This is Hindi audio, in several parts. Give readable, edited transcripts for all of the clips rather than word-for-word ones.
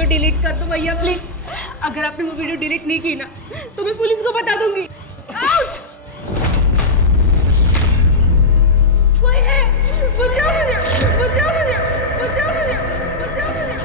वीडियो डिलीट कर दो भैया प्लीज। अगर आपने वो वीडियो डिलीट नहीं की ना तो मैं पुलिस को बता दूंगी। आउच! कोई है, बचाओ मुझे, बचाओ मुझे, बचाओ मुझे, बचाओ मुझे।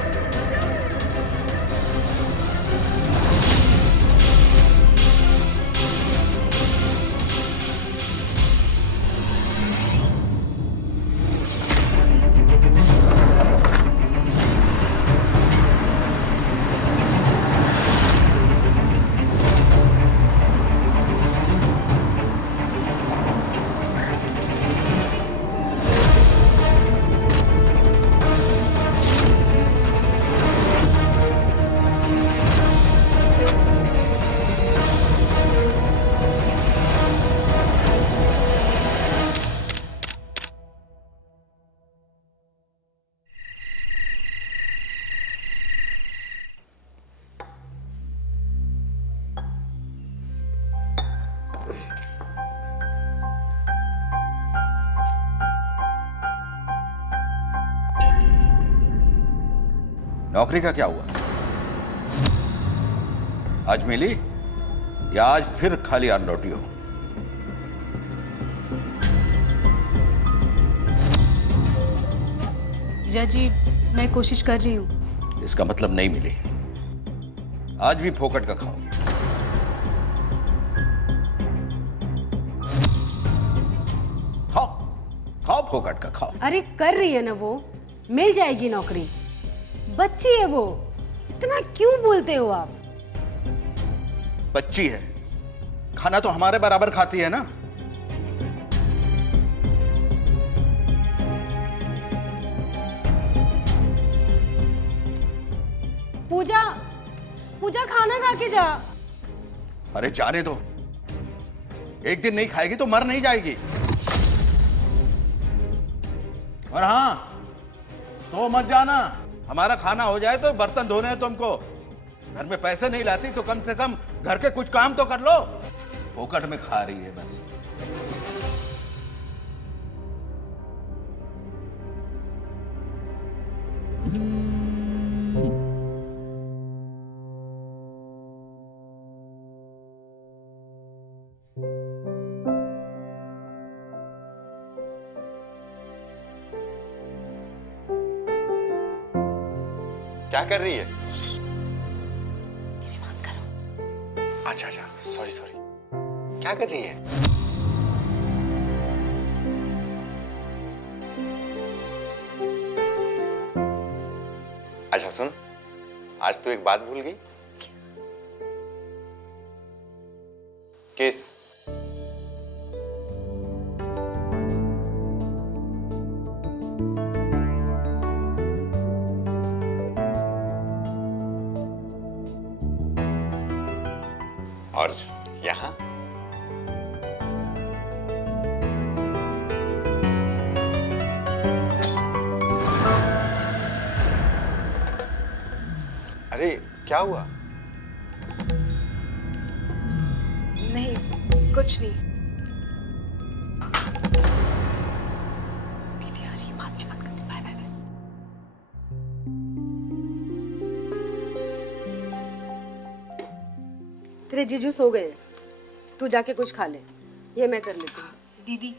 नौकरी का क्या हुआ? आज मिली या आज फिर खाली हाथ लौटी हो? जीजा जी मैं कोशिश कर रही हूँ। इसका मतलब नहीं मिली। आज भी फोकट का खाओगे। खाओ खाओ, फोकट का खाओ। अरे कर रही है ना वो, मिल जाएगी नौकरी। बच्ची है वो, इतना क्यों बोलते हो आप? बच्ची है, खाना तो हमारे बराबर खाती है ना। पूजा, पूजा खाना खा के जा। अरे जाने दो, एक दिन नहीं खाएगी तो मर नहीं जाएगी। और हाँ, सो मत जाना। हमारा खाना हो जाए तो बर्तन धोने हैं तुमको। घर में पैसे नहीं लाती तो कम से कम घर के कुछ काम तो कर लो। फोकट में खा रही है बस। क्या कर रही है? मेरी बात करो। अच्छा अच्छा, सॉरी सॉरी। क्या कर रही है? अच्छा सुन, आज तू एक बात भूल गई। किस? और यहाँ अरे क्या हुआ? नहीं कुछ नहीं। दीदी यार ये बात में मत कर। Bye bye bye. तेरे जीजू सो गए, तू जाके कुछ खा ले, ये मैं कर लेती हूँ। दीदी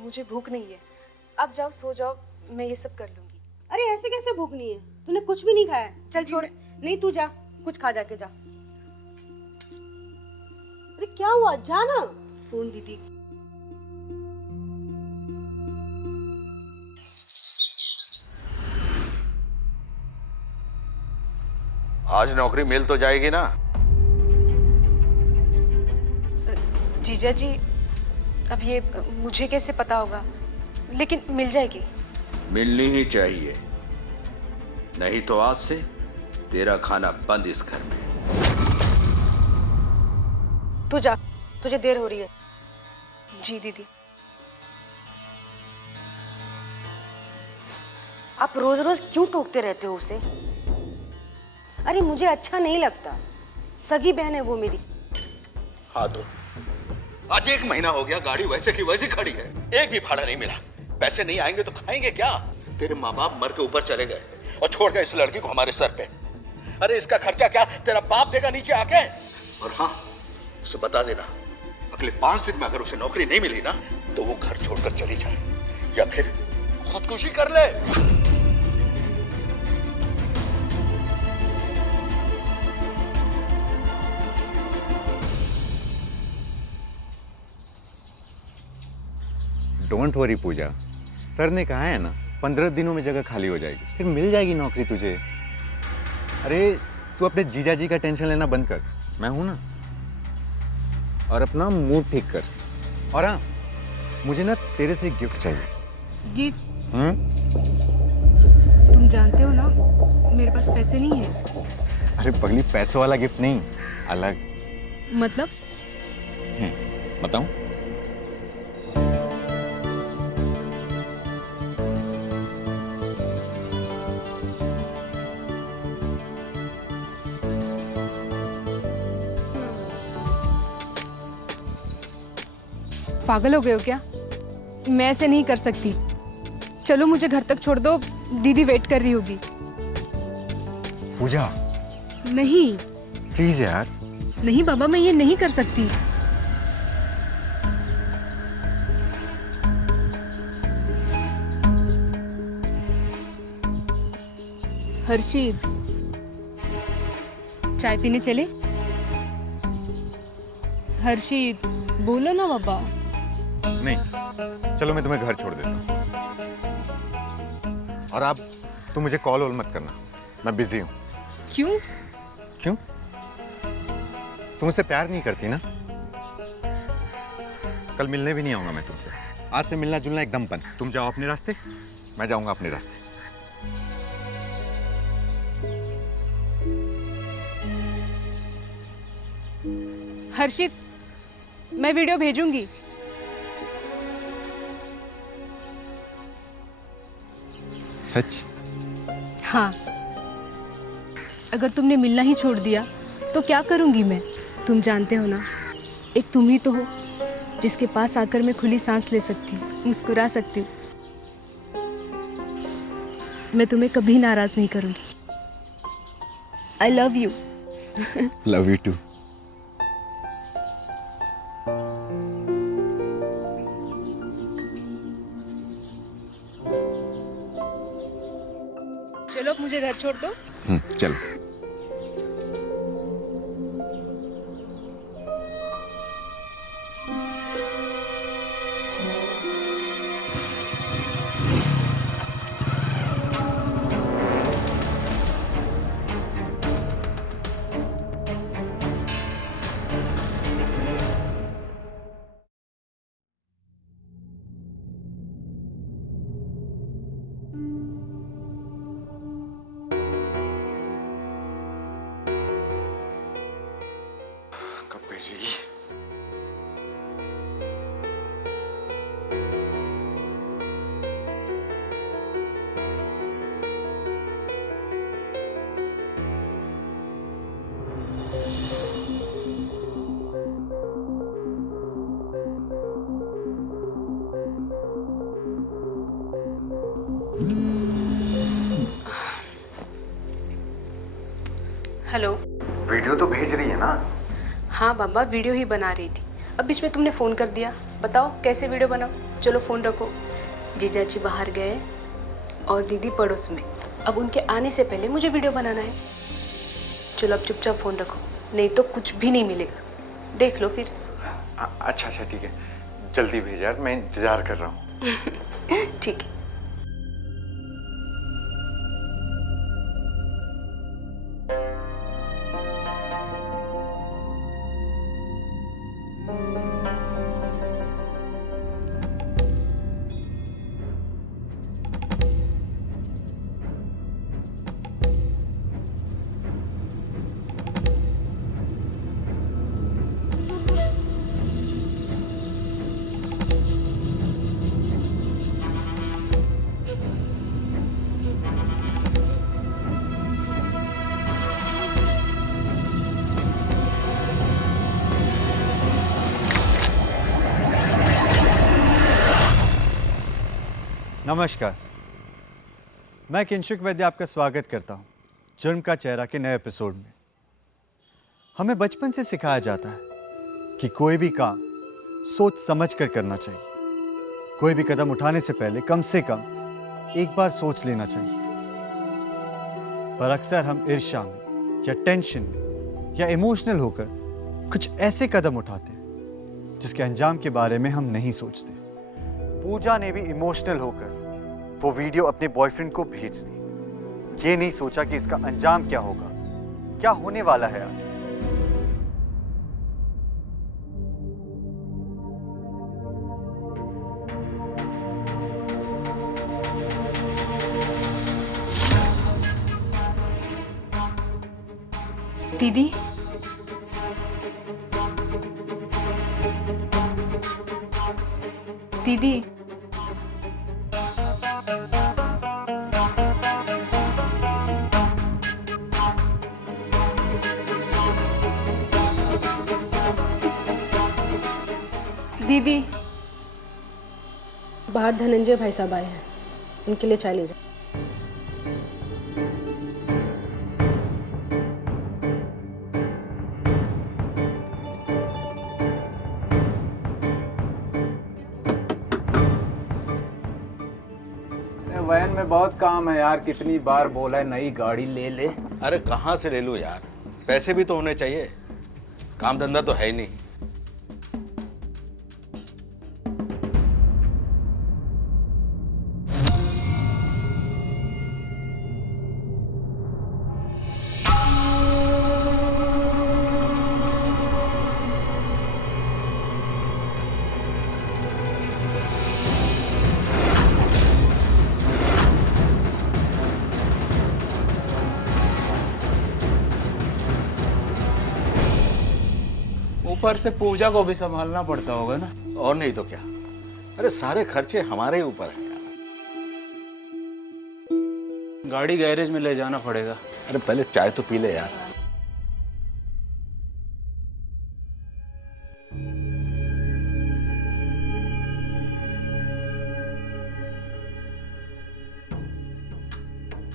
मुझे भूख नहीं है, आप जाओ सो जाओ, मैं ये सब कर लूंगी। अरे ऐसे कैसे भूख नहीं है? तूने कुछ भी नहीं खाया है। चल छोड़, नहीं तू जा, कुछ खा जाके जा। अरे क्या हुआ, जा ना। फोन दीदी। आज नौकरी मिल तो जाएगी ना? जीजा जी अब ये मुझे कैसे पता होगा, लेकिन मिल जाएगी। मिलनी ही चाहिए, नहीं तो आज से तेरा खाना बंद इस घर में। तू जा, तुझे देर हो रही है। जी दीदी। आप रोज रोज क्यों टोकते रहते हो उसे? अरे मुझे अच्छा नहीं लगता, सगी बहन है वो मेरी। हाँ तो आज 1 महीना हो गया, गाड़ी वैसे की वैसी खड़ी है, एक भी भाड़ा नहीं मिला। पैसे नहीं आएंगे तो खाएंगे क्या? तेरे माँ बाप मर के ऊपर चले गए और छोड़ गए इस लड़की को हमारे सर पे। अरे इसका खर्चा क्या तेरा बाप देगा नीचे आके? और हाँ, उसे बता देना अगले 5 दिन में अगर उसे नौकरी नहीं मिली ना तो वो घर छोड़कर चली जाए या फिर खुदकुशी कर ले। डोंट वरी पूजा, सर ने कहा है ना 15 दिनों में जगह खाली हो जाएगी, फिर मिल जाएगी नौकरी तुझे। अरे तू अपने जीजा जी का टेंशन लेना बंद कर, मैं हूं ना। और अपना मूड ठीक कर। और हाँ, मुझे ना तेरे से गिफ्ट चाहिए। गिफ्ट? हम्म? तुम जानते हो ना मेरे पास पैसे नहीं है। अरे पगली, पैसों वाला गिफ्ट नहीं, अलग। मतलब? बताऊं? पागल हो गए हो क्या? मैं ऐसे नहीं कर सकती। चलो मुझे घर तक छोड़ दो, दीदी वेट कर रही होगी। पूजा नहीं प्लीज यार। नहीं बाबा, मैं ये नहीं कर सकती। हर्षित, चाय पीने चले? हर्षित बोलो ना बाबा। नहीं, चलो मैं तुम्हें घर छोड़ देता हूँ। और आप तुम मुझे कॉल वॉल मत करना, मैं बिजी हूँ। क्यों? क्यों? तुम मुझसे प्यार नहीं करती ना? कल मिलने भी नहीं आऊंगा मैं तुमसे। आज से मिलना जुलना एकदम बंद। तुम जाओ अपने रास्ते, मैं जाऊंगा अपने रास्ते। हर्षित, मैं वीडियो भेजूंगी। सच? हाँ, अगर तुमने मिलना ही छोड़ दिया तो क्या करूंगी मैं? तुम जानते हो ना, एक तुम ही तो हो जिसके पास आकर मैं खुली सांस ले सकती हूँ, मुस्कुरा सकती हूँ। मैं तुम्हें कभी नाराज नहीं करूंगी। I love you. Love you too. चलो अब मुझे घर छोड़ दो। चलो। कब भेजेगी? हेलो। वीडियो तो भेज रही है ना? हाँ बाबा, वीडियो ही बना रही थी। अब बीच में तुमने फ़ोन कर दिया। बताओ कैसे वीडियो बनाओ? चलो फ़ोन रखो। जीजा जी बाहर गए और दीदी पड़ोस में। अब उनके आने से पहले मुझे वीडियो बनाना है। चलो अब चुपचाप फ़ोन रखो, नहीं तो कुछ भी नहीं मिलेगा। देख लो फिर। अच्छा अच्छा ठीक है, जल्दी भेज यार, मैं इंतजार कर रहा हूँ। ठीक है। नमस्कार, मैं किंशुक वैद्य आपका स्वागत करता हूं। जुर्म का चेहरा के नए एपिसोड में। हमें बचपन से सिखाया जाता है कि कोई भी काम सोच समझ कर करना चाहिए। कोई भी कदम उठाने से पहले कम से कम एक बार सोच लेना चाहिए। पर अक्सर हम ईर्ष्या में या टेंशन में या इमोशनल होकर कुछ ऐसे कदम उठाते हैं जिसके अंजाम के बारे में हम नहीं सोचते। पूजा ने भी इमोशनल होकर वो वीडियो अपने बॉयफ्रेंड को भेज दी। ये नहीं सोचा कि इसका अंजाम क्या होगा, क्या होने वाला है आगे। दीदी, दीदी, दीदी, बाहर धनंजय भाई साहब आए हैं, उनके लिए चाय ले जाओ। वैन में बहुत काम है यार, कितनी बार बोला है नई गाड़ी ले ले। अरे कहाँ से ले लूँ यार, पैसे भी तो होने चाहिए। काम धंधा तो है ही नहीं। ऊपर से पूजा को भी संभालना पड़ता होगा ना। और नहीं तो क्या। अरे सारे खर्चे हमारे ही ऊपर हैं यार। गाड़ी गैरेज में ले जाना पड़ेगा। अरे पहले चाय तो पी ले यार।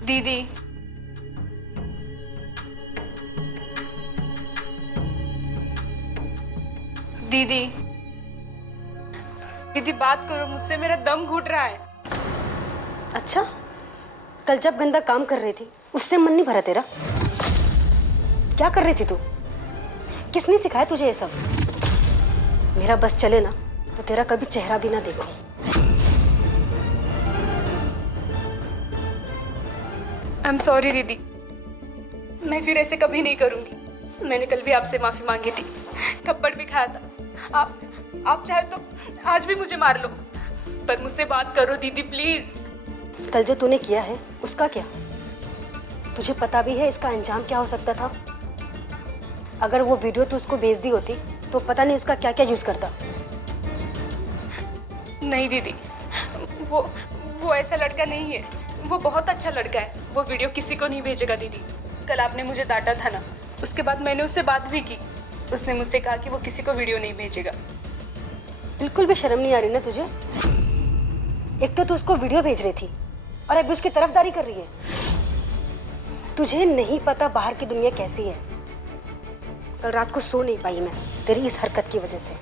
दीदी, दीदी, दीदी बात करो मुझसे, मेरा दम घुट रहा है। अच्छा, कल जब गंदा काम कर रही थी उससे मन नहीं भरा तेरा? क्या कर रही थी तू? किसने सिखाया तुझे ये सब? मेरा बस चले ना तो तेरा कभी चेहरा भी ना देखूं। आई एम सॉरी दीदी, मैं फिर ऐसे कभी नहीं करूंगी। मैंने कल भी आपसे माफी मांगी थी, थप्पड़ भी खाया था। आप चाहे तो आज भी मुझे मार लो, पर मुझसे बात करो दीदी प्लीज। कल जो तूने किया है उसका क्या? तुझे पता भी है इसका अंजाम क्या हो सकता था? अगर वो वीडियो तू उसको भेज दी होती तो पता नहीं उसका क्या क्या यूज करता। नहीं दीदी, वो ऐसा लड़का नहीं है। वो बहुत अच्छा लड़का है। वो वीडियो किसी को नहीं भेजेगा दीदी। कल आपने मुझे डांटा था ना, उसके बाद मैंने उससे बात भी की। उसने मुझसे कहा कि वो किसी को वीडियो नहीं भेजेगा। बिल्कुल भी शर्म नहीं आ रही ना तुझे? एक तो तू उसको वीडियो भेज रही थी और अभी उसकी तरफदारी कर रही है। तुझे नहीं पता बाहर की दुनिया कैसी है। कल रात को सो नहीं पाई मैं तेरी इस हरकत की वजह से।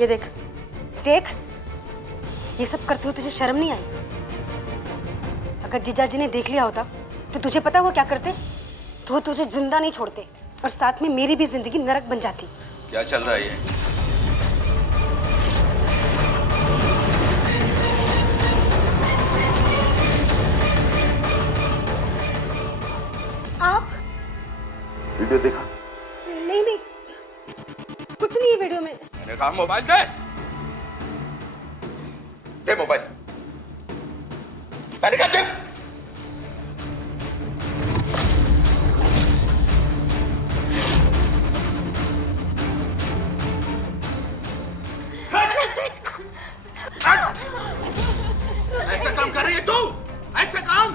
ये देख देख, ये सब करते हुए तुझे शर्म नहीं आई? अगर जीजाजी ने देख लिया होता तो तुझे पता वो क्या करते? तो वो तुझे जिंदा नहीं छोड़ते और साथ में मेरी भी जिंदगी नरक बन जाती। क्या चल रहा है ये? आप वीडियो देखा? नहीं नहीं, कुछ नहीं है वीडियो में। मैंने कहा मोबाइल दे। दे मोबाइल। मैंने कहा दे। ऐसा काम कर रही है तू? ऐसा काम?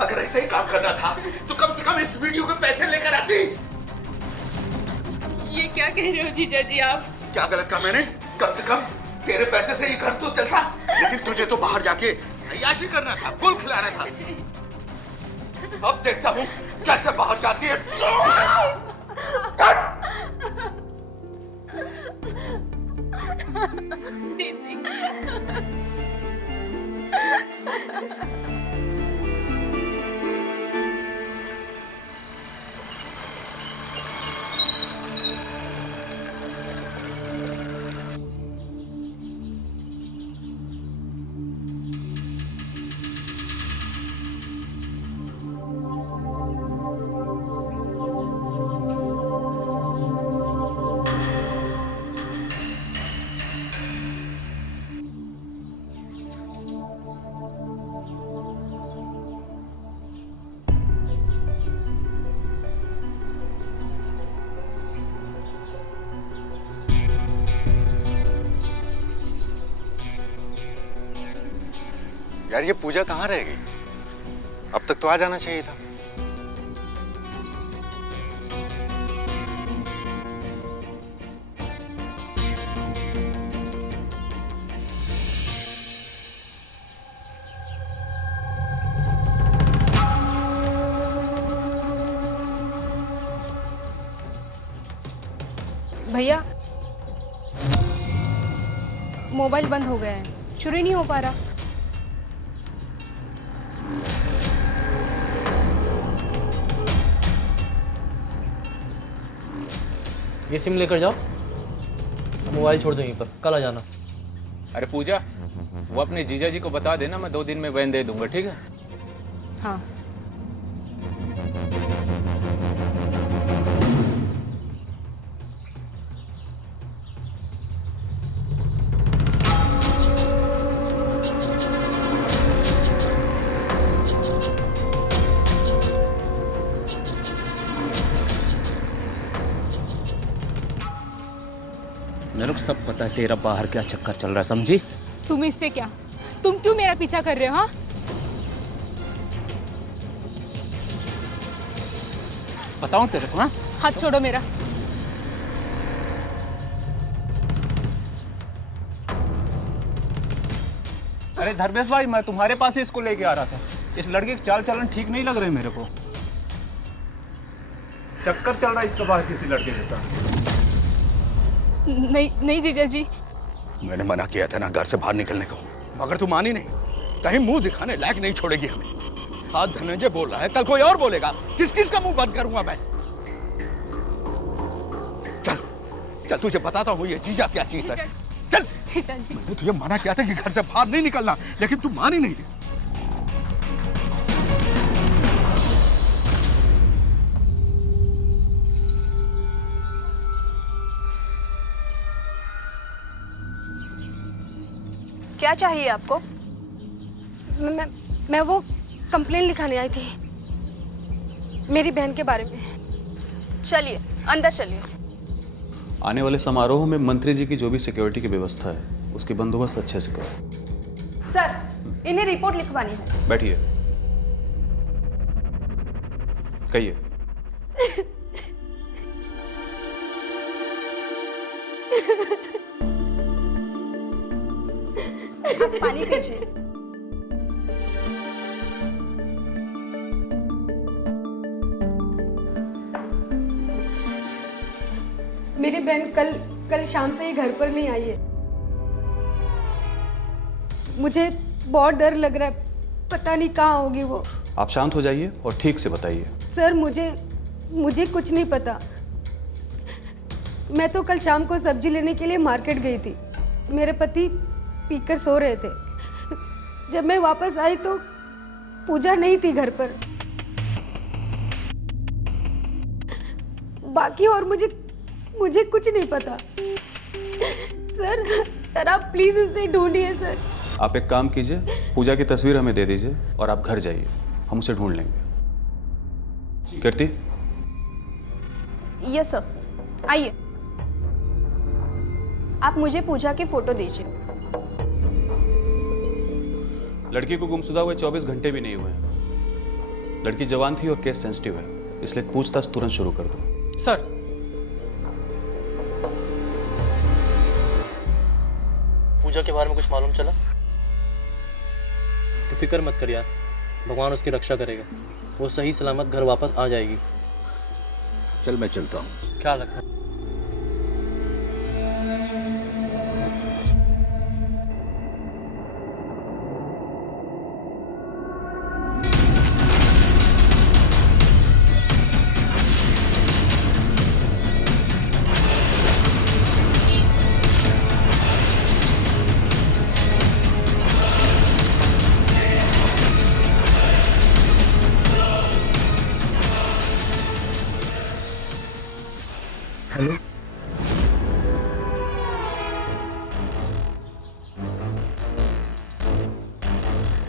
अगर ऐसा ही काम करना था तो कम से कम इस वीडियो के पैसे लेकर आती। ये क्या कह रहे हो जीजा जी आप? क्या गलत कहा मैंने? कम से कम तेरे पैसे से ये घर तो चलता, लेकिन तुझे तो बाहर जाके अय्याशी करना था, गुल खिलाना था। अब देखता हूँ कैसे बाहर जाती है। यार ये पूजा कहाँ रह गई? अब तक तो आ जाना चाहिए था। भैया मोबाइल बंद हो गया है, शुरू ही नहीं हो पा रहा। ये सिम लेकर जाओ, मोबाइल छोड़ दो यहीं पर, कल आ जाना। अरे पूजा, वो अपने जीजा जी को बता देना, मैं 2 दिन में वैन दे दूंगा, ठीक है? हाँ। मेरे को सब पता है तेरा बाहर क्या चक्कर चल रहा है, समझी? तुम इससे क्या? तुम क्यों मेरा पीछा कर रहे हो? हाँ, बताऊं तेरे को? हाँ, हाथ छोड़ो मेरा। अरे धर्मेश भाई, मैं तुम्हारे पास ही इसको लेके आ रहा था। इस लड़के के चाल चलन ठीक नहीं लग रहे मेरे को। चक्कर चल रहा है इसका बाहर किसी लड़के के साथ। नहीं नहीं जीजा जी, मैंने मना किया था ना घर से बाहर निकलने को, मगर तू मानी नहीं। कहीं मुंह दिखाने लायक नहीं छोड़ेगी हमें। आज धनंजय बोल रहा है, कल कोई और बोलेगा। किस किस का मुंह बंद करूंगा मैं? चल चल, तुझे बताता हूँ ये जीजा क्या चीज है। चल। जीजा जी, मैंने तुझे मना किया था कि घर से बाहर नहीं निकलना, लेकिन तू मानी नहीं। क्या चाहिए आपको? मैं वो कंप्लेन लिखाने आई थी मेरी बहन के बारे में। चलिए अंदर चलिए। आने वाले समारोह में मंत्री जी की जो भी सिक्योरिटी की व्यवस्था है उसकी बंदोबस्त अच्छे से करो। सर, इन्हें रिपोर्ट लिखवानी है। बैठिए, कहिए। पानी पीजिए। मेरी बहन कल शाम से ही घर पर नहीं आई है। मुझे बहुत डर लग रहा है, पता नहीं कहाँ होगी वो। आप शांत हो जाइए और ठीक से बताइए। सर मुझे कुछ नहीं पता। मैं तो कल शाम को सब्जी लेने के लिए मार्केट गई थी। मेरे पति पीकर सो रहे थे। जब मैं वापस आई तो पूजा नहीं थी घर पर। बाकी और मुझे कुछ नहीं पता। सर आप प्लीज उसे ढूंढिए सर। आप एक काम कीजिए, पूजा की तस्वीर हमें दे दीजिए और आप घर जाइए, हम उसे ढूंढ लेंगे। कीर्ति। यस सर, आइए। आप मुझे पूजा की फोटो दीजिए। लड़की को गुमशुदा हुए 24 घंटे भी नहीं हुए हैं। लड़की जवान थी और केस सेंसिटिव है, इसलिए पूछताछ तुरंत शुरू कर दो। सर, पूजा के बारे में कुछ मालूम चला? तो फिक्र मत कर यार, भगवान उसकी रक्षा करेगा, वो सही सलामत घर वापस आ जाएगी। चल मैं चलता हूँ। ख्याल रखना।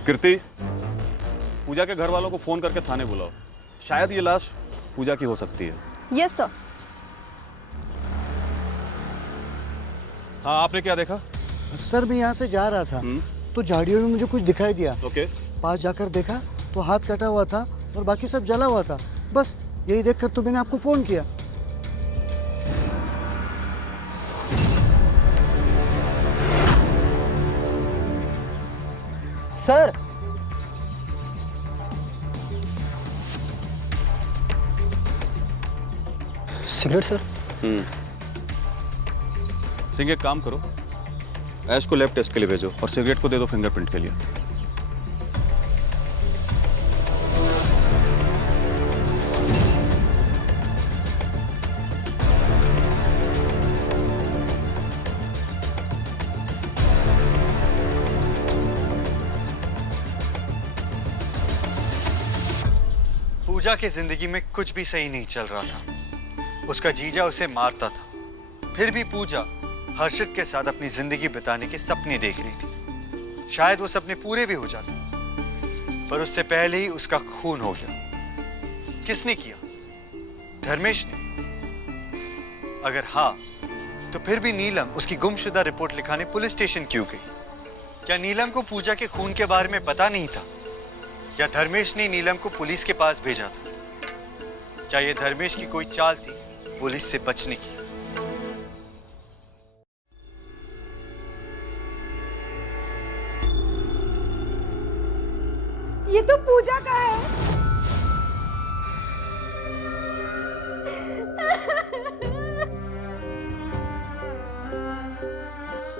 कीर्ति, पूजा के घर वालों को फोन करके थाने बुलाओ। शायद ये लाश पूजा की हो सकती है। Yes sir. हाँ, आपने क्या देखा? सर मैं यहाँ से जा रहा था तो झाड़ियों में मुझे कुछ दिखाई दिया। ओके। पास जाकर देखा तो हाथ कटा हुआ था और बाकी सब जला हुआ था। बस यही देखकर तो मैंने आपको फोन किया। Sir cigarette sir? सिंह, एक काम करो, ऐश को लैब टेस्ट के लिए भेजो और सिगरेट को दे दो फिंगरप्रिंट के लिए। पूजा की जिंदगी में कुछ भी सही नहीं चल रहा था। उसका जीजा उसे मारता था, फिर भी पूजा हर्षित के साथ अपनी जिंदगी बिताने के सपने देख रही थी। शायद वो सपने पूरे भी हो जाते, पर उससे पहले ही उसका खून हो गया। किसने किया? धर्मेश ने? अगर हाँ, तो फिर भी नीलम उसकी गुमशुदा रिपोर्ट लिखाने पुलिस स्टेशन क्यों गई? क्या नीलम को पूजा के खून के बारे में पता नहीं था? या धर्मेश ने नीलम को पुलिस के पास भेजा था? क्या यह धर्मेश की कोई चाल थी पुलिस से बचने की? ये तो पूजा का है।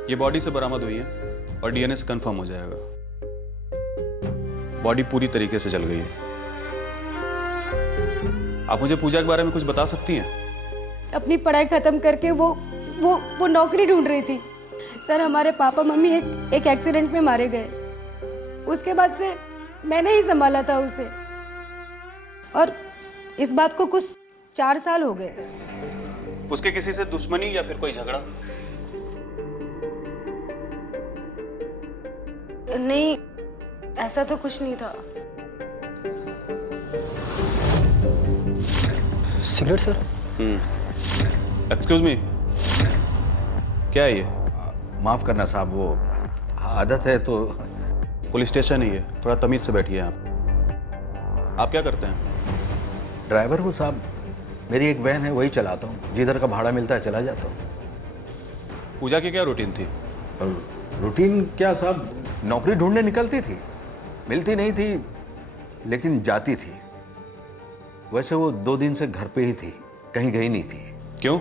ये बॉडी से बरामद हुई है और डीएनए से कंफर्म हो जाएगा। बॉडी पूरी तरीके से जल गई है। आप मुझे पूजा के बारे में कुछ बता सकती हैं? अपनी पढ़ाई खत्म करके वो नौकरी ढूंढ रही थी। सर हमारे पापा मम्मी एक एक्सीडेंट में मारे गए। उसके बाद से मैंने ही संभाला था उसे, और इस बात को कुछ 4 साल हो गए। उसके किसी से दुश्मनी या फिर कोई झगड़ा? नहीं, ऐसा तो कुछ नहीं था। Cigarette sir? एक्सक्यूज मी, क्या है ये? माफ करना साहब, वो आदत है तो। पुलिस स्टेशन ही है, थोड़ा तमीज से बैठिए आप क्या करते हैं? ड्राइवर हूँ साहब, मेरी एक वैन है, वही चलाता हूँ। जिधर का भाड़ा मिलता है चला जाता हूँ। पूजा की क्या रूटीन थी? रूटीन क्या साहब, नौकरी ढूंढने निकलती थी, मिलती नहीं थी लेकिन जाती थी। वैसे वो 2 दिन से घर पे ही थी, कहीं गई नहीं थी। क्यों?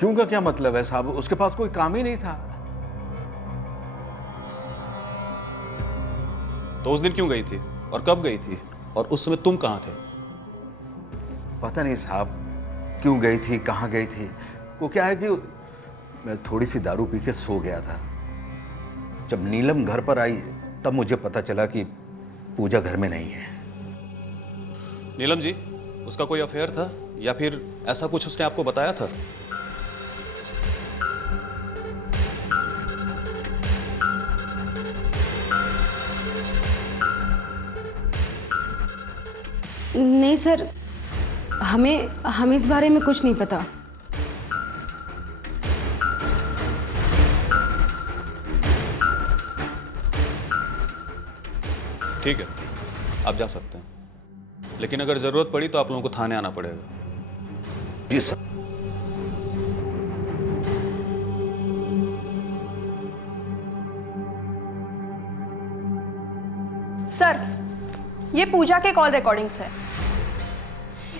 क्यों का क्या मतलब है साहब, उसके पास कोई काम ही नहीं था। तो उस दिन क्यों गई थी और कब गई थी, और उस समय तुम कहाँ थे? पता नहीं साहब क्यों गई थी, कहाँ गई थी। वो क्या है कि मैं थोड़ी सी दारू पी के सो गया था। जब नीलम घर पर आई तब मुझे पता चला कि पूजा घर में नहीं है। नीलम जी, उसका कोई अफेयर था या फिर ऐसा कुछ उसने आपको बताया था? नहीं सर, हमें इस बारे में कुछ नहीं पता। ठीक है, आप जा सकते हैं, लेकिन अगर जरूरत पड़ी तो आप लोगों को थाने आना पड़ेगा। जी सर। सर, ये पूजा के कॉल रिकॉर्डिंग्स है।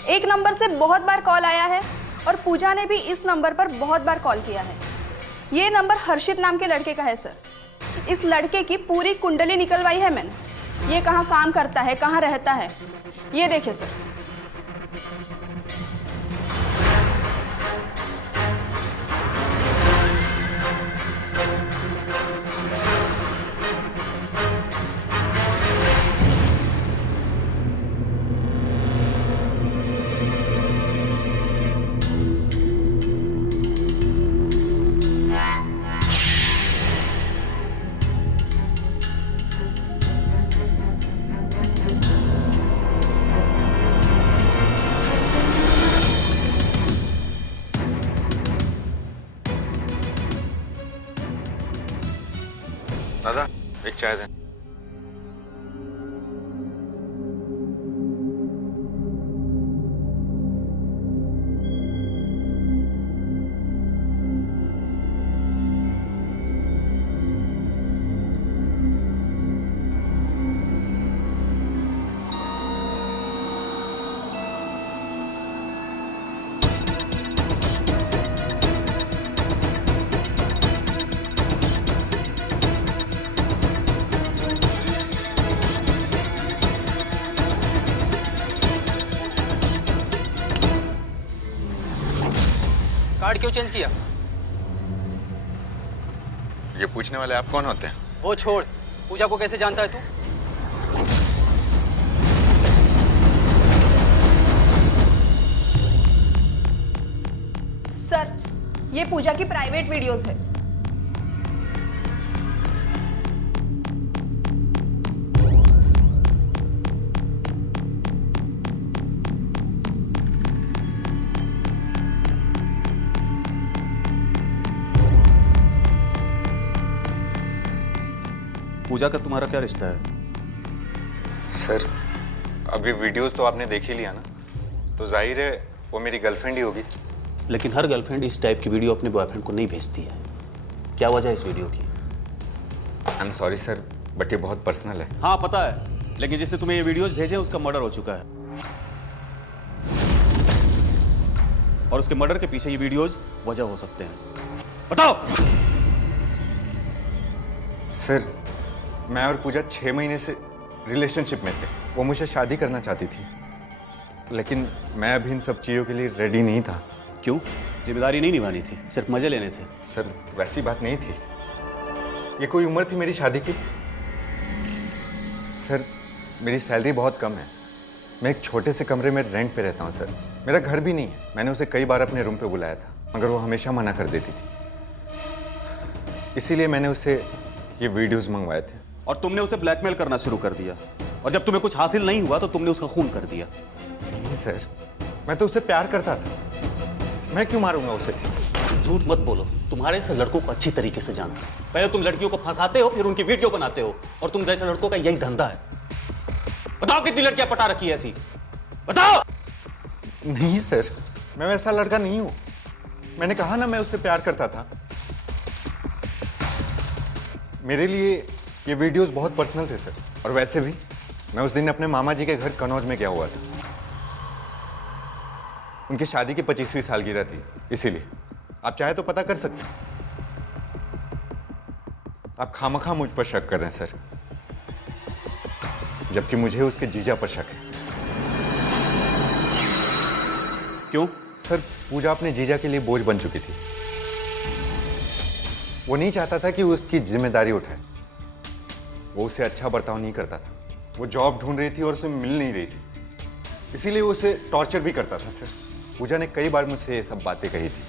एक नंबर से बहुत बार कॉल आया है और पूजा ने भी इस नंबर पर बहुत बार कॉल किया है। ये नंबर हर्षित नाम के लड़के का है सर। इस लड़के की पूरी कुंडली निकलवाई है मैंने। ये कहाँ काम करता है, कहाँ रहता है, ये देखिए सर। दादा एक चाय दें। कार्ड क्यों चेंज किया? ये पूछने वाले आप कौन होते हैं? वो छोड़, पूजा को कैसे जानता है तू? सर, ये पूजा की प्राइवेट वीडियोस है। पूजा का तुम्हारा क्या रिश्ता है? सर अब ये वीडियोस तो आपने देख ही लिया ना, तो जाहिर है वो मेरी गर्लफ्रेंड ही होगी। लेकिन हर गर्लफ्रेंड इस टाइप की वीडियो अपने बॉयफ्रेंड को नहीं भेजती है। क्या वजह है इस वीडियो की? I am sorry sir, but ये बहुत पर्सनल है। हाँ पता है, लेकिन जिसने तुम्हें ये वीडियोस भेजे उसका मर्डर हो चुका है, और उसके मर्डर के पीछे ये वीडियोस वजह हो सकते हैं। बताओ। सर मैं और पूजा 6 महीने से रिलेशनशिप में थे। वो मुझे शादी करना चाहती थी, लेकिन मैं अभी इन सब चीज़ों के लिए रेडी नहीं था। क्यों? जिम्मेदारी नहीं निभानी थी, सिर्फ मजे लेने थे? सर वैसी बात नहीं थी, ये कोई उम्र थी मेरी शादी की? सर मेरी सैलरी बहुत कम है, मैं एक छोटे से कमरे में रेंट पे रहता हूँ सर। मेरा घर भी नहीं है। मैंने उसे कई बार अपने रूम पे बुलाया था, मगर वो हमेशा मना कर देती थी। इसीलिए मैंने उससे ये वीडियोस मंगवाए थे। और तुमने उसे ब्लैकमेल करना शुरू कर दिया, और जब तुम्हें कुछ हासिल नहीं हुआ तो तुमने उसका खून कर दिया। नहीं सर, मैं तो उससे प्यार करता था, मैं क्यों मारूंगा उसे? झूठ मत बोलो, तुम्हारे से लड़कों को अच्छी तरीके से जानते हो। पहले तुम लड़कियों को फंसाते हो, फिर उनकी वीडियो बनाते हो, और तुम जैसे लड़कों का यही धंधा है। बताओ कितनी लड़कियां पटा रखी है ऐसी? बताओ। नहीं सर, मैं वैसा लड़का नहीं हूं। मैंने कहा ना मैं उससे प्यार करता था। मेरे लिए ये वीडियोस बहुत पर्सनल थे सर, और वैसे भी मैं उस दिन अपने मामा जी के घर कनौज में गया हुआ था। उनकी शादी की 25वीं सालगिरह थी, इसीलिए आप चाहे तो पता कर सकते हैं। आप खामखा मुझ पर शक कर रहे हैं सर, जबकि मुझे उसके जीजा पर शक है। क्यों? सर पूजा अपने जीजा के लिए बोझ बन चुकी थी। वो नहीं चाहता था कि वो उसकी जिम्मेदारी उठाए। वो उसे अच्छा बर्ताव नहीं करता था। वो जॉब ढूंढ रही थी और उसे मिल नहीं रही थी, इसीलिए वो उसे टॉर्चर भी करता था सर। पूजा ने कई बार मुझसे ये सब बातें कही थी।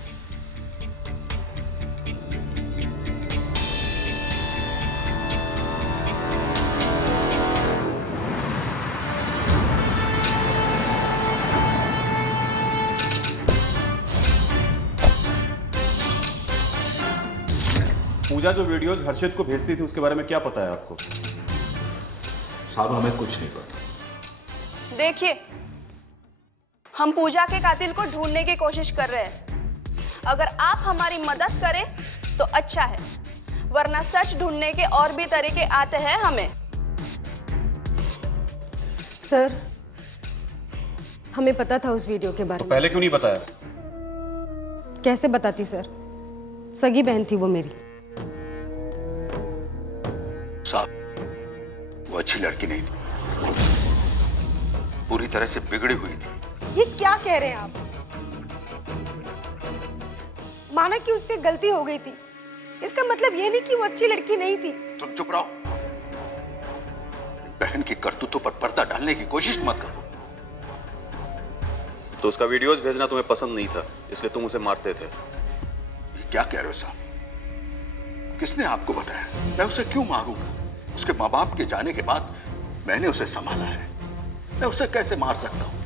पूजा जो वीडियोस हर्षित को भेजती थी उसके बारे में क्या पता है आपको? साहब हमें कुछ नहीं पता। देखिए, हम पूजा के कातिल को ढूंढने की कोशिश कर रहे हैं। अगर आप हमारी मदद करें तो अच्छा है, वरना सच ढूंढने के और भी तरीके आते हैं हमें। सर, हमें पता था उस वीडियो के बारे में। पहले क्यों नहीं बताया? कैसे बताती सर, सगी बहन थी वो मेरी। साहब, वो अच्छी लड़की नहीं थी, पूरी तरह से बिगड़ी हुई थी। ये क्या कह रहे हैं आप? माना कि उससे गलती हो गई थी, इसका मतलब ये नहीं कि वो अच्छी लड़की नहीं थी। तुम चुप रहो, बहन की करतूतों पर पर्दा डालने की कोशिश मत करो। तो उसका वीडियोस भेजना तुम्हें पसंद नहीं था, इसलिए तुम उसे मारते थे। ये क्या कह रहे हो साहब? किसने आपको बताया? मैं उसे क्यों मारूंगा? उसके माँ बाप के जाने के बाद मैंने उसे संभाला है, मैं उसे कैसे मार सकता हूँ?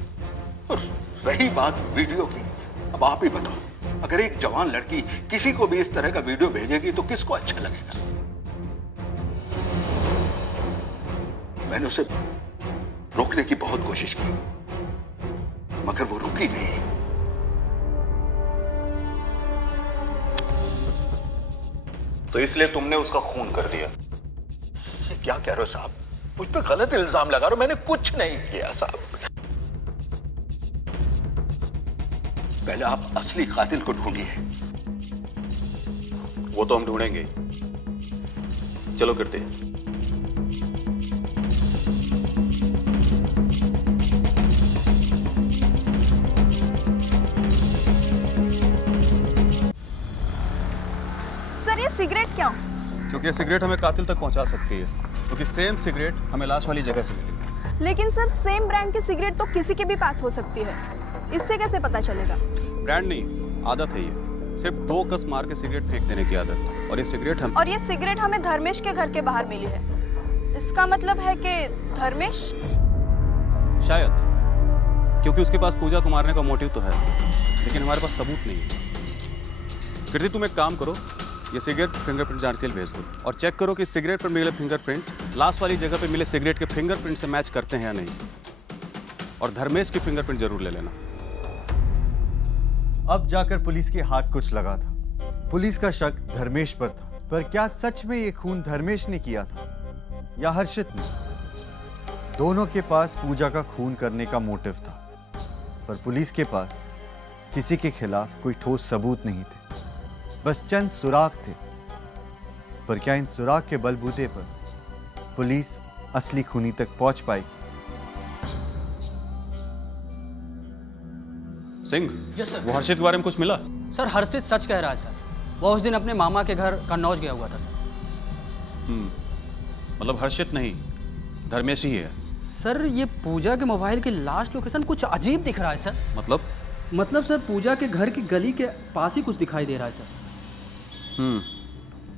और रही बात वीडियो की, अब आप ही बताओ, अगर एक जवान लड़की किसी को भी इस तरह का वीडियो भेजेगी तो किसको अच्छा लगेगा? मैंने उसे रोकने की बहुत कोशिश की, मगर वो रुकी नहीं। तो इसलिए तुमने उसका खून कर दिया। ये क्या कह रहे हो साहब? मुझ पे गलत इल्जाम लगा रहे हो, मैंने कुछ नहीं किया साहब। पहले आप असली कातिल को ढूंढिए। वो तो हम ढूंढेंगे ही। चलो करते हैं। सर, ये सिगरेट क्यों? क्योंकि ये सिगरेट हमें कातिल तक पहुंचा सकती है, क्योंकि सेम सिगरेट हमें लाश वाली जगह से मिलेगी। लेकिन सर, सेम ब्रांड की सिगरेट तो किसी के भी पास हो सकती है, इससे कैसे पता चलेगा? ब्रांड नहीं, आदत है ये। सिर्फ 2 कस मार के सिगरेट फेंक देने की आदत। और ये सिगरेट हमें धर्मेश के घर के बाहर मिली है। इसका मतलब है कि धर्मेश? शायद, क्योंकि उसके पास पूजा को मारने का मोटिव तो है, लेकिन हमारे पास सबूत नहीं है। कृति, तुम एक काम करो, ये सिगरेट फिंगरप्रिंट जांच के लिए भेज दो और चेक करो कि सिगरेट पर मिले फिंगरप्रिंट लाश वाली जगह पर मिले सिगरेट के फिंगरप्रिंट से मैच करते हैं या नहीं। और धर्मेश की फिंगरप्रिंट जरूर ले लेना। अब जाकर पुलिस के हाथ कुछ लगा था। पुलिस का शक धर्मेश पर था, पर क्या सच में ये खून धर्मेश ने किया था या हर्षित ने? दोनों के पास पूजा का खून करने का मोटिव था, पर पुलिस के पास किसी के खिलाफ कोई ठोस सबूत नहीं थे, बस चंद सुराग थे। पर क्या इन सुराग के बलबूते पर पुलिस असली खूनी तक पहुंच पाएगी? Singh, yes sir. वो हर्षित के बारे में कुछ मिला? सर, हर्षित सच कह रहा है सर। वो उस दिन अपने मामा के घर कन्नौज गया हुआ था सर। मतलब हर्षित नहीं, धर्मेश ही है। सर, ये पूजा के मोबाइल के लास्ट लोकेशन कुछ अजीब दिख रहा है सर। मतलब सर, पूजा के घर की गली के पास ही कुछ दिखाई दे रहा है सर।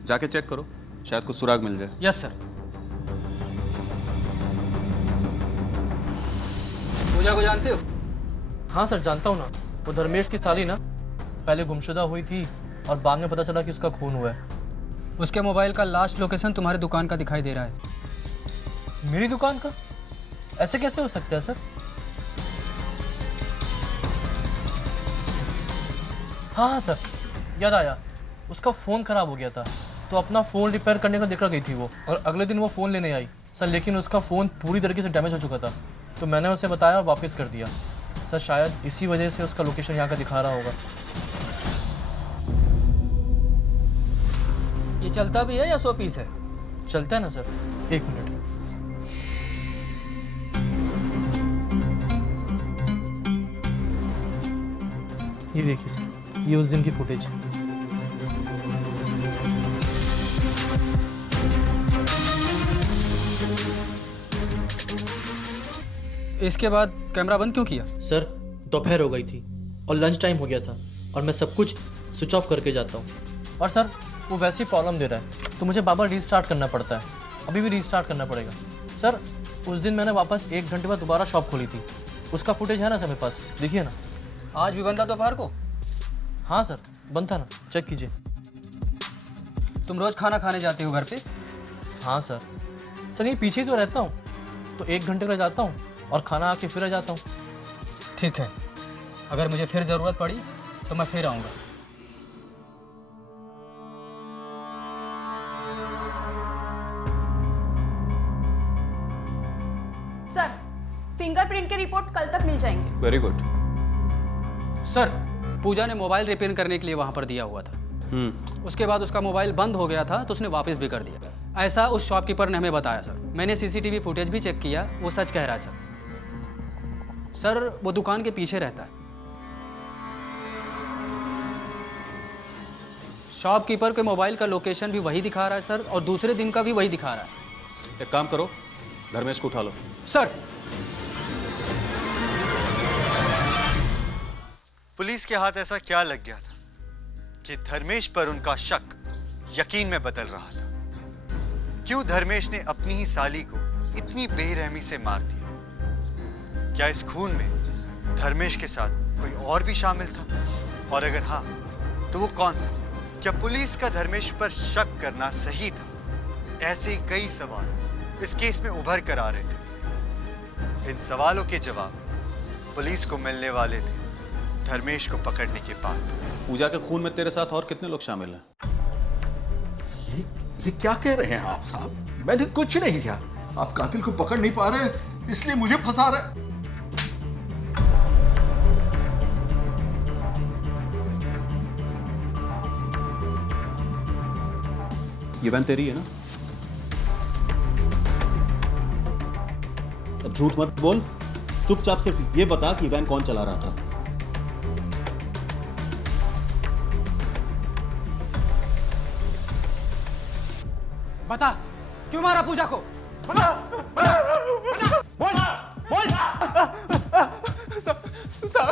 जाके चेक करो, शायद कुछ सुराग मिल जाए। Yes sir. पूजा को जानते हो? हाँ सर, जानता हूँ ना। वो धर्मेश की साली ना, पहले गुमशुदा हुई थी और बाद में पता चला कि उसका खून हुआ है। उसके मोबाइल का लास्ट लोकेशन तुम्हारी दुकान का दिखाई दे रहा है। मेरी दुकान का? ऐसे कैसे हो सकता है सर? हाँ सर, याद आया। उसका फ़ोन ख़राब हो गया था, तो अपना फ़ोन रिपेयर करने का लेकर गई थी वो, और अगले दिन वो फ़ोन लेने आई सर। लेकिन उसका फ़ोन पूरी तरीके से डैमेज हो चुका था, तो मैंने उसे बताया और वापस कर दिया सर। शायद इसी वजह से उसका लोकेशन यहाँ का दिखा रहा होगा। ये चलता भी है या 100 पीस है? चलता है ना सर। 1 मिनट। ये देखिए सर, ये उस दिन की फुटेज है। इसके बाद कैमरा बंद क्यों किया? सर, दोपहर हो गई थी और लंच टाइम हो गया था, और मैं सब कुछ स्विच ऑफ करके जाता हूँ। और सर, वो वैसे ही प्रॉब्लम दे रहा है, तो मुझे बार बार रीस्टार्ट करना पड़ता है। अभी भी रीस्टार्ट करना पड़ेगा सर। उस दिन मैंने वापस 1 घंटे बाद दोबारा शॉप खोली थी, उसका फुटेज है ना सर मेरे पास, देखिए ना। आज भी बंद था दोपहर को? हाँ सर, बंद था ना, चेक कीजिए। तुम रोज खाना खाने जाते हो घर पे? हाँ सर। सर, ये पीछे ही तो रहता हूँ, तो 1 घंटे के लिए जाता हूँ और खाना आके फिर आ जाता हूँ। ठीक है, अगर मुझे फिर ज़रूरत पड़ी तो मैं फिर आऊँगा। सर, फिंगरप्रिंट की रिपोर्ट कल तक मिल जाएंगे। Very good. सर, पूजा ने मोबाइल रिपेयर करने के लिए वहाँ पर दिया हुआ था। उसके बाद उसका मोबाइल बंद हो गया था तो उसने वापस भी कर दिया। ऐसा उस शॉपकीपर ने हमें बताया सर। मैंने सीसीटीवी फुटेज भी चेक किया, वो सच कह रहा है सर। सर, वो दुकान के पीछे रहता है। शॉपकीपर के मोबाइल का लोकेशन भी वही दिखा रहा है सर, और दूसरे दिन का भी वही दिखा रहा है। एक काम करो, धर्मेश को उठा लो। सर, पुलिस के हाथ ऐसा क्या लग गया था कि धर्मेश पर उनका शक यकीन में बदल रहा था? क्यों धर्मेश ने अपनी ही साली को इतनी बेरहमी से मार दिया? क्या इस खून में धर्मेश के साथ कोई और भी शामिल था? और अगर हाँ, तो वो कौन था? क्या पुलिस का धर्मेश पर शक करना सही था? ऐसे ही कई सवाल इस केस में उभर कर आ रहे थे। इन सवालों के जवाब पुलिस को मिलने वाले थे धर्मेश को पकड़ने के बाद। पूजा के खून में तेरे साथ और कितने लोग शामिल हैं? ये क्या कह रहे हैं आप साहब? मैंने कुछ नहीं किया। आप कातिल को पकड़ नहीं पा रहे, इसलिए मुझे फंसा रहे। ये वैन तेरी है ना? अब झूठ मत बोल, चुपचाप सिर्फ ये बता कि वैन कौन चला रहा था। बता, क्यों मारा पूजा को?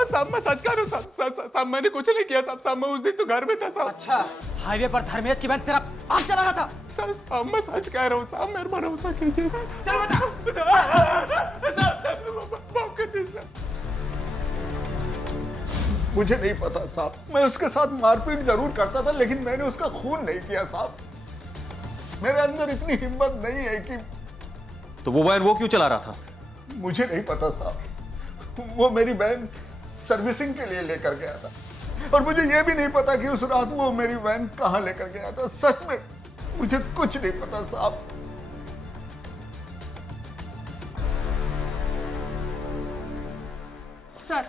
साहब मैं सच कह रहा हूँ साहब, मैंने कुछ नहीं किया साहब, मैं उस दिन तो घर में था साहब। अच्छा, हाईवे पर धर्मेश की वैन तेरा आग चला रहा था? साहब मैं सच कह रहा हूँ साहब, मेरे भरोसा कीजिए। चल बता। माफ कर दीजिए। मुझे नहीं पता साहब, मैं उसके साथ मारपीट जरूर करता था, लेकिन मैंने उसका खून नहीं किया साहब। मेरे अंदर इतनी हिम्मत नहीं है कि। तो वो वैन वो क्यों चला रहा था? मुझे नहीं पता साहब, वो मेरी वैन सर्विसिंग के लिए लेकर गया था, और मुझे यह भी नहीं पता कि उस रात वो मेरी वैन कहां लेकर गया था। सच में मुझे कुछ नहीं पता साहब। सर,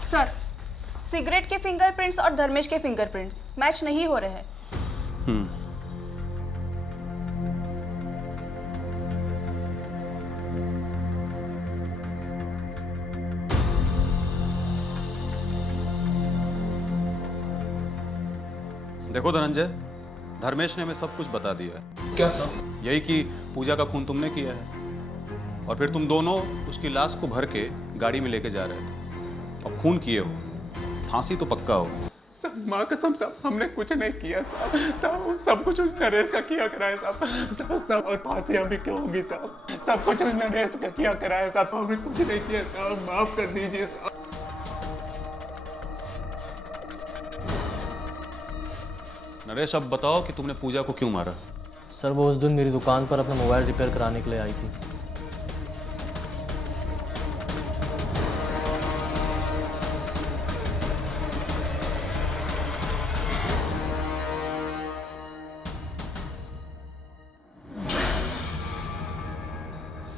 सर, सिगरेट के फिंगरप्रिंट्स और धर्मेश के फिंगरप्रिंट्स मैच नहीं हो रहे हैं। देखो धनंजय, धर्मेश ने हमें सब कुछ बता दिया है। क्या साहब? यही कि पूजा का खून तुमने किया है, और फिर तुम दोनों उसकी लाश को भर के गाड़ी में लेके जा रहे थे और खून किए हो। फांसी तो पक्का हो। साहब माँ कसम साहब, हमने कुछ नहीं किया साहब, सब कुछ उस नरेश का किया कराया साहब, और फांसी अभी क्यों होगी साहब? सब कुछ उस नरेश का किया कराया साहब, हमने कुछ नहीं किया साहब, माफ कर दीजिए साहब। नरेश, अब बताओ कि तुमने पूजा को क्यों मारा? सर, वो उस दिन मेरी दुकान पर अपना मोबाइल रिपेयर कराने के लिए आई थी।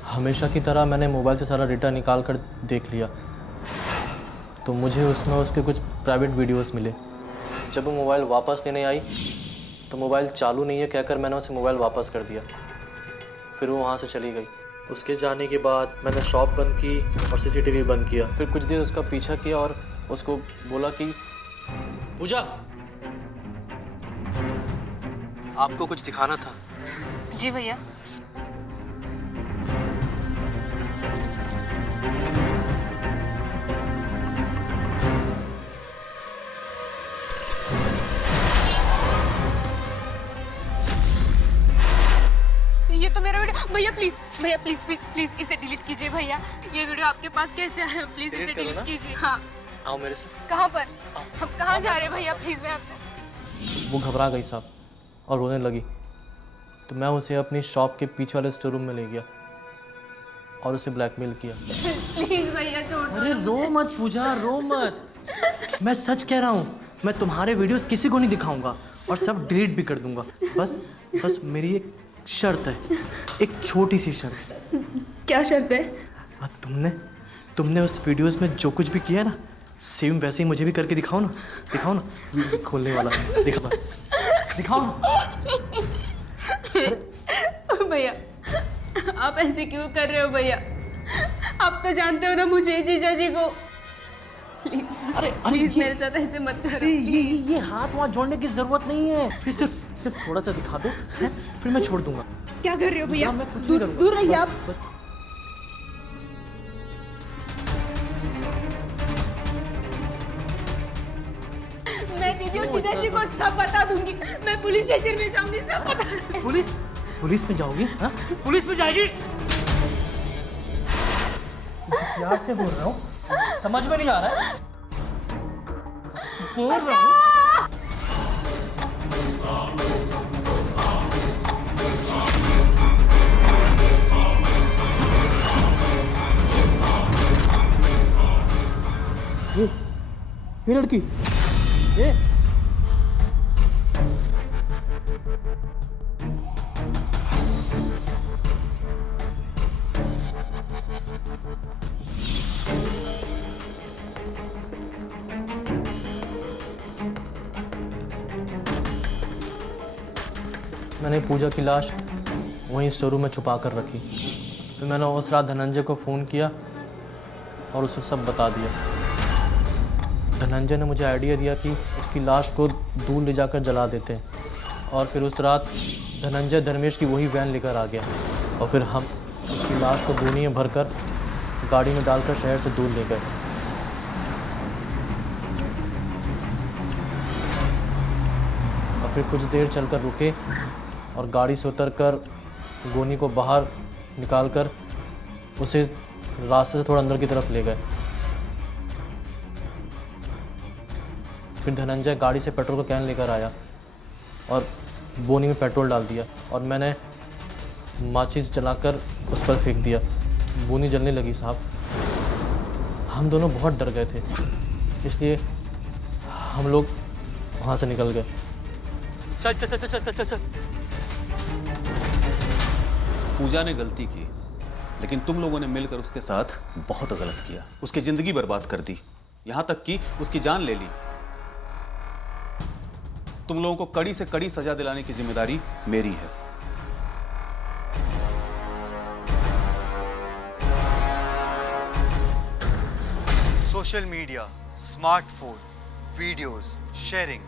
हमेशा की तरह मैंने मोबाइल से सारा डेटा निकाल कर देख लिया, तो मुझे उसमें उसके कुछ प्राइवेट वीडियोस मिले। जब वो मोबाइल वापस लेने आई तो मोबाइल चालू नहीं है कहकर मैंने उसे मोबाइल वापस कर दिया। फिर वो वहाँ से चली गई। उसके जाने के बाद मैंने शॉप बंद की और सीसीटीवी बंद किया। फिर कुछ देर उसका पीछा किया और उसको बोला कि पूजा, आपको कुछ दिखाना था। जी भैया। ये तो मेरा वीडियो। भैया प्लीज, भैया प्लीज प्लीज प्लीज इसे डिलीट कीजिए भैया। ये वीडियो आपके पास कैसे आया? प्लीज इसे डिलीट कीजिए। हाँ। आओ मेरे साथ। कहाँ पर? हम कहाँ जा रहे हैं भैया? प्लीज मैं आपसे। वो घबरा गई साहब और रोने लगी। तो मैं उसे अपनी शॉप के पीछे वाले स्टोर रूम में ले गया और उसे ब्लैकमेल किया। प्लीज भैया छोड़ दो। अरे रो मत पूजा, रो मत। मैं सच कह रहा हूँ, मैं तुम्हारे वीडियोस किसी को नहीं दिखाऊंगा और सब डिलीट भी कर दूंगा। बस मेरी एक शर्त है, एक छोटी सी शर्त। क्या शर्त है? तुमने उस वीडियोस में जो कुछ भी किया है ना, सेम वैसे ही मुझे भी करके दिखाओ ना। खोलने वाला दिखाओ ना। भैया आप ऐसे क्यों कर रहे हो भैया? आप तो जानते हो ना मुझे, जीजा जी को। प्लीज प्लीज मेरे साथ ऐसे मत करो। ये हाथ वहाँ जोड़ने की जरूरत नहीं है। फिर सिर्फ थोड़ा सा दिखा दो, है? फिर मैं छोड़ दूंगा। क्या कर रहे हो भैया? मैं कुछ नहीं करूंगा। दूर रहिए आप। बस मैं दीदी और जीजा जी को सब बता दूंगी। मैं पुलिस स्टेशन में जाऊंगी, सब बता दूंगी। पुलिस में जाओगी? हाँ? पुलिस में जाएगी? प्यार से बोल रहा हूँ, समझ में नहीं आ रहा है? बोल रहा हूँ। ये लड़की, ये मैंने पूजा की लाश वहीं स्टोर रूम में छुपा कर रखी। फिर मैंने उस रात धनंजय को फ़ोन किया और उसे सब बता दिया। धनंजय ने मुझे आइडिया दिया कि उसकी लाश को दूर ले जाकर जला देते हैं और फिर उस रात धनंजय धर्मेश की वही वैन लेकर आ गया और फिर हम उसकी लाश को दूनी में भरकर गाड़ी में डालकर शहर से दूर ले गए। और फिर कुछ देर चलकर रुके और गाड़ी से उतरकर गोनी को बाहर निकालकर उसे रास्ते से थोड़ा अंदर की तरफ ले गए। फिर धनंजय गाड़ी से पेट्रोल का कैन लेकर आया और बोनी में पेट्रोल डाल दिया और मैंने माचिस जलाकर उस पर फेंक दिया। बोनी जलने लगी साहब। हम दोनों बहुत डर गए थे, इसलिए हम लोग वहाँ से निकल गए। चल। पूजा ने गलती की, लेकिन तुम लोगों ने मिलकर उसके साथ बहुत गलत किया। उसकी जिंदगी बर्बाद कर दी, यहां तक कि उसकी जान ले ली। तुम लोगों को कड़ी से कड़ी सजा दिलाने की जिम्मेदारी मेरी है। Social media, smartphone, videos, sharing,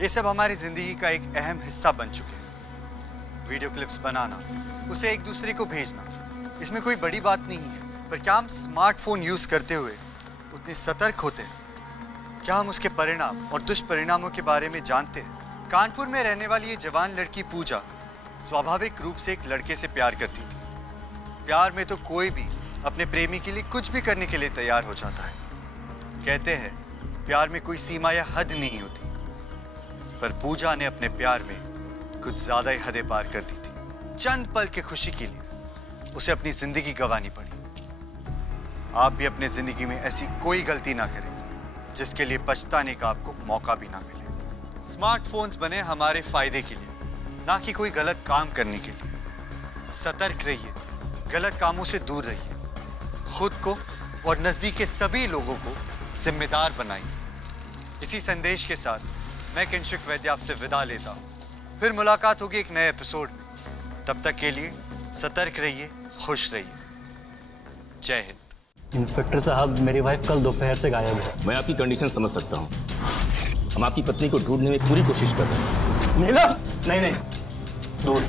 ये सब हमारी जिंदगी का एक अहम हिस्सा बन चुके हैं। वीडियो क्लिप्स बनाना, उसे एक दूसरे को भेजना, इसमें कोई बड़ी बात नहीं है। पर क्या हम स्मार्टफोन यूज करते हुए उतने सतर्क होते हैं? क्या हम उसके परिणाम और दुष्परिणामों के बारे में जानते हैं? कानपुर में रहने वाली ये जवान लड़की पूजा स्वाभाविक रूप से एक लड़के से प्यार करती थी। प्यार में तो कोई भी अपने प्रेमी के लिए कुछ भी करने के लिए तैयार हो जाता है। कहते हैं प्यार में कोई सीमा या हद नहीं होती, पर पूजा ने अपने प्यार में कुछ ज्यादा ही हदें पार कर दी थी। चंद पल की खुशी के लिए उसे अपनी जिंदगी गंवानी पड़ी। आप भी अपनी जिंदगी में ऐसी कोई गलती ना करें जिसके लिए पछताने का आपको मौका भी ना मिले। स्मार्टफोन्स बने हमारे फायदे के लिए, ना कि कोई गलत काम करने के लिए। सतर्क रहिए, गलत कामों से दूर रहिए, खुद को और नजदीक के सभी लोगों को जिम्मेदार बनाइए। इसी संदेश के साथ मैं किंशुक वैद्य आपसे विदा लेता हूँ। फिर मुलाकात होगी एक नए एपिसोड में। तब तक के लिए सतर्क रहिए, खुश रहिए। जय हिंद। इंस्पेक्टर साहब, मेरी वाइफ कल दोपहर से गायब है। मैं आपकी कंडीशन समझ सकता हूँ। हम आपकी पत्नी को ढूंढने में पूरी कोशिश कर रहे हैं। नीला? नहीं, दूर।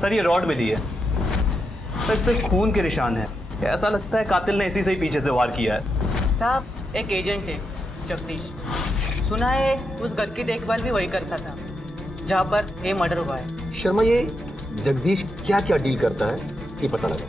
सर, ये रॉड मिली है सर, इस पे खून के निशान है। ऐसा लगता है कातिल ने इसी से ही पीछे से वार किया है। साहब, एक एजेंट है जगदीश, सुना है उस घर की देखभाल भी वही करता था जहाँ पर ये मर्डर हुआ है। शर्मा, ये जगदीश क्या क्या डील करता है ये पता लगा?